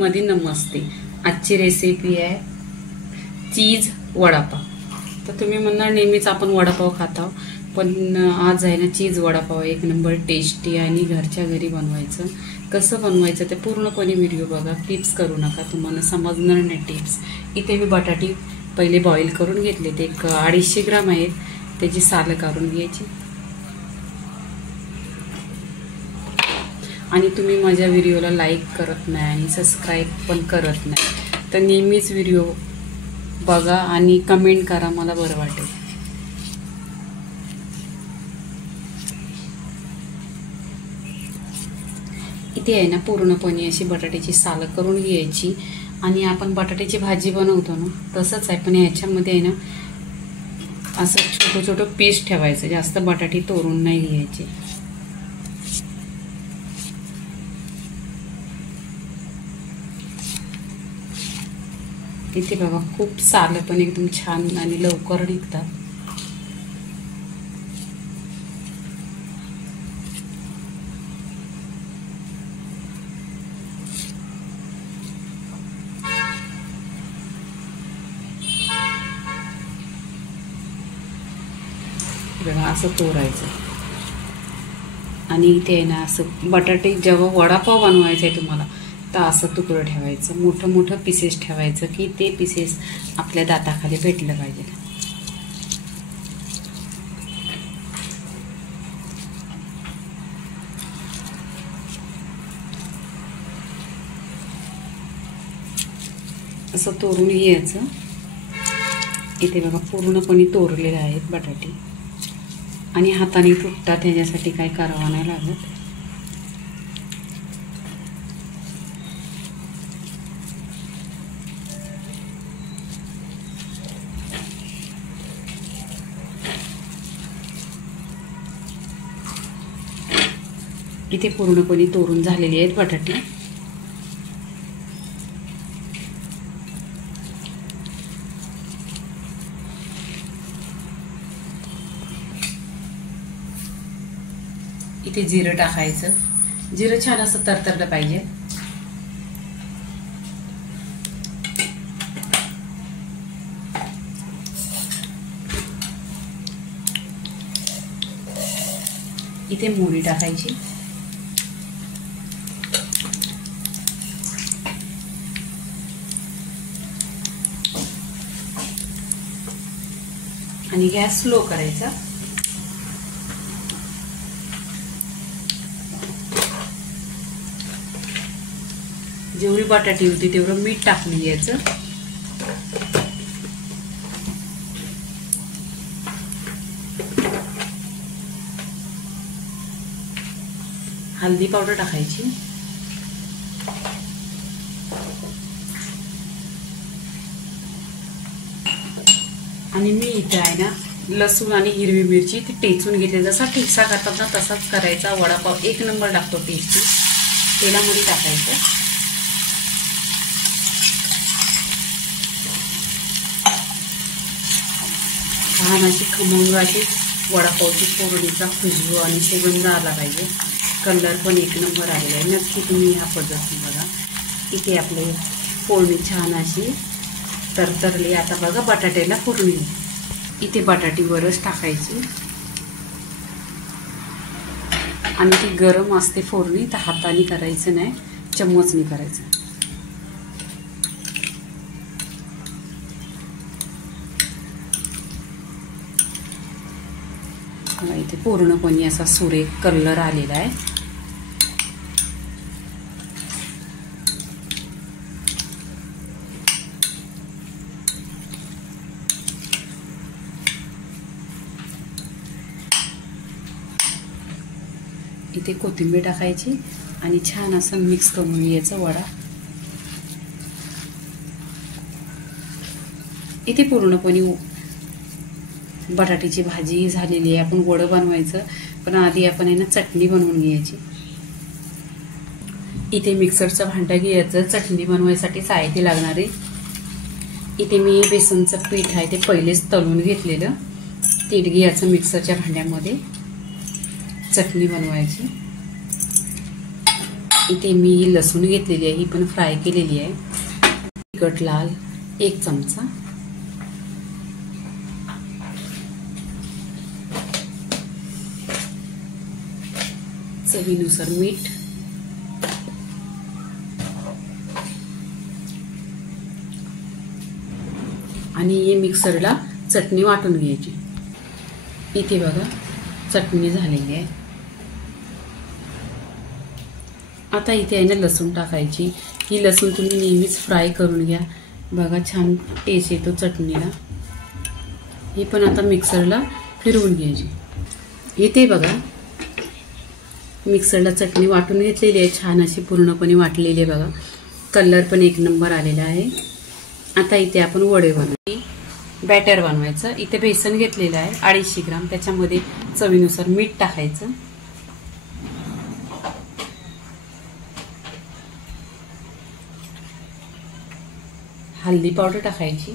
मध्ये नमस्ते. आजची रेसिपी आहे चीज वडापाव. तर तुम्ही म्हणणार नेहमीच आपण वडापाव खातो, पण आज आहे ना चीज वडापाव एक नंबर टेस्टी आणि घरच्या घरी बनवायचं. कसं बनवायचं ते पूर्णपणे व्हिडिओ बघा, टिप्स करू नका, तुम्हाला समजणार नाही टिप्स. इथे मी बटाटे पहिले बॉईल करून घेतले, ते 250 ग्राम आहेत, त्याची सालं काढून घ्यायची. आणि तुम्ही माझ्या व्हिडिओला लाईक करत नाही आणि सबस्क्राईब पण करत नाही, तर नेहमीच व्हिडिओ बघा आणि कमेंट करा, मला बरं वाटेल. इथे आहे ना पूर्णपणे अशी बटाट्याची सालं करून घ्यायची. आणि आपण बटाट्याची भाजी बनवतो ना तसंच आहे, पण ह्याच्यामध्ये आहे ना असं छोटं छोटं पीस ठेवायचं, जास्त बटाटे तोडून नाही घ्यायचे. इथे बघा खूप सालं पण एकदम छान आणि लवकर निघतात. बघा असं तोडायचं. आणि इथे आहे ना असं बटाटे जेव्हा वडापाव बनवायचा आहे तुम्हाला, तर असं तुकडं ठेवायचं, मोठं मोठं पीसेस ठेवायचं की ते पीसेस आपल्या दाताखाली भेटलं पाहिजे. असं तोडून घ्यायचं. इथे बघा पूर्णपणे तोडलेले आहेत बटाटे आणि हाताने तुटतात, त्याच्यासाठी काही करावं नाही लागत. इथे पूर्णपणे तोडून झालेले आहेत बटाटे. इथे जिरं टाकायचं, जिरं छान असं तरतरलं पाहिजे. इथे मोहरी टाकायची. आणि गॅस स्लो करायचा. जेवढी बटाटी होती तेवढं मीठ टाकून घ्यायचं. हळदी पावडर टाकायची. आणि मी इथे आहे ना लसूण आणि हिरवी मिरची ती टेचून घेतली. जसा ठेचा करतात ना तसाच करायचा. वडापाव एक नंबर लागतो टेस्टी. तेलामध्ये टाकायचं. छान अशी खमंग अशी वडापावची फोडणीचा खुशबू आणि सुगंध आला पाहिजे. कलर पण एक नंबर आलेला आहे. नक्की तुम्ही ह्या पद्धतीने बघा. इथे आपले फोडणी छान अशी तरतरली. आता बघा बटाट्याला फोडणी. इथे बटाटी वरच टाकायची. आणि ती गरम असते फोडणी, तर हाताने करायचं नाही, चम्मचने करायचं. इथे पूर्णपणे असा सुरेख कलर आलेला आहे. इथे कोथिंबीर टाकायची आणि छान असं मिक्स करून घ्यायचं वडा. इथे पूर्णपणे बटाट्याची भाजी झालेली आहे. आपण वडं बनवायचं, पण आधी आपण आहे ना चटणी बनवून घ्यायची. इथे मिक्सरचं भांडं घ्यायचं. चटणी बनवायसाठी साहित्य लागणारे इथे मी बेसनचं पीठ आहे ते पहिलेच तळून घेतलेलं. पीठ घ्यायचं मिक्सरच्या भांड्यामध्ये. चटणी बनवायची. इथे मी लसूण घेतलेली आहे, ही पण फ्राय केलेली आहे. तिखट लाल 1 चमचा, चवीनुसार मीठ, आणि हे मिक्सरला चटणी वाटून घ्यायची. इथे बघा चटणी झालेली आहे. आता इथे आहे ना लसूण टाकायची. ही लसूण तुम्ही नेहमीच फ्राय करून घ्या, बघा छान टेस्ट येतो चटणीला. ही पण आता मिक्सरला फिरवून घ्यायची. इथे बघा मिक्सरला चटणी वाटून घेतलेली आहे, छान अशी पूर्णपणे वाटलेली आहे बघा. कलर पण 1 नंबर आलेला आहे. आता इथे आपण वडे बॅटर बनवायचं. इथे बेसन घेतलेलं आहे 250 ग्राम. त्याच्यामध्ये चवीनुसार मीठ टाकायचं, हळदी पावडर टाकायची,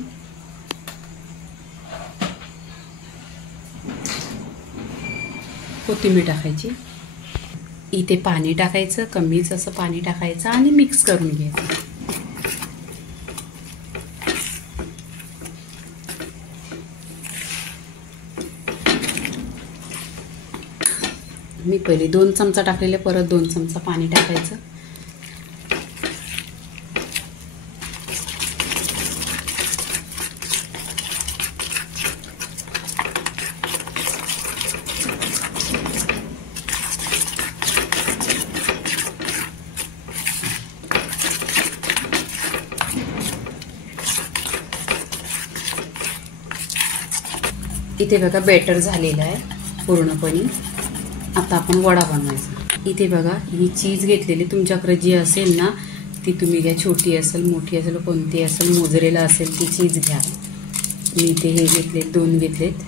कोथिंबीर टाकायची. इथे पाणी टाकायचं, कमीच असं पाणी टाकायचं आणि मिक्स करून घ्यायचं. मी पहिले 2 चमचा टाकलेले, परत 2 चमचा पाणी टाकायचं. इथे बघा बॅटर झालेलं आहे पूर्णपणे. आता आपण वडा बनवायचा. इथे बघा ही चीज घेतलेली, तुमच्याकडे जी असेल ना ती तुम्ही घ्या, छोटी असेल मोठी असेल कोणती असेल, मोजरेला असेल ती चीज घ्या. मी इथे हे घेतलेत, 2 घेतलेत,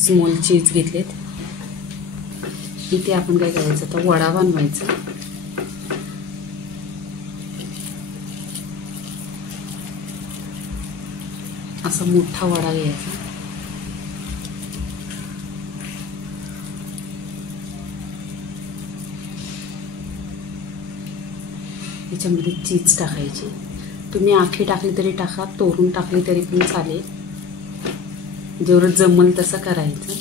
स्मॉल चीज घेतलेत. इथे आपण काय करायचं, आता वडा बनवायचा. असा मोठा वडा घ्यायचा. याच्यामध्ये चीज टाकायची. तुम्ही आखी टाकली तरी टाका, तोडून टाकली तरी पण चालेल, जेवढं जमल तसं करायचं.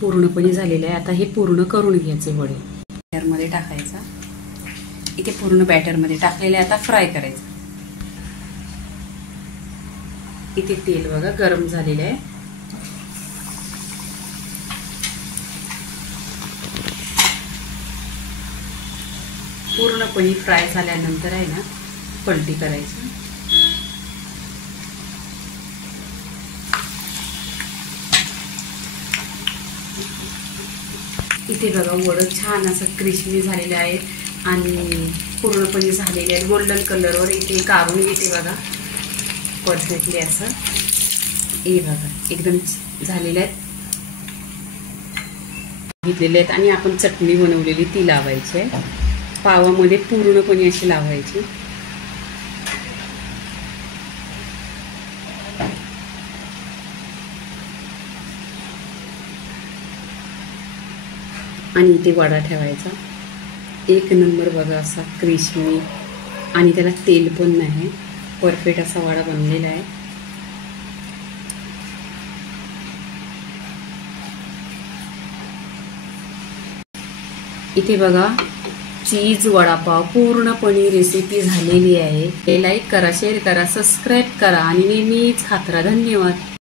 पूर्णपणे झालेलं आहे. आता हे पूर्ण करून घ्यायचे वडे. बॅटरमध्ये टाकायचा. इथे पूर्ण बॅटरमध्ये टाकलेले आता फ्राय करायचं. इथे तेल बघा गरम झालेलं आहे. पूर्णपणे फ्राय झाल्यानंतर आहे ना पलटी करायची. इथे बघा वडं छान असं क्रिस्पी झालेलं आहे आणि पूर्णपणे झालेले आहे गोल्डन कलरवर. इथे काढून घेते बघा परफेक्टली असं. हे बघा एकदम झालेले आहेत, घेतलेले आहेत. आणि आपण चटणी बनवलेली ती लावायची आहे पावामध्ये, पूर्णपणे अशी लावायची. आणि इथे वडा ठेवायचा. 1 नंबर बघा असा क्रिस्पी, आणि त्याला तेल पण नाही, परफेक्ट असा वडा बनलेला आहे. इथे बघा चीज वडापाव पूर्णपणे रेसिपी झालेली आहे. लाईक करा, शेअर करा, सबस्क्राईब करा आणि नेहमीच खात राहा. धन्यवाद.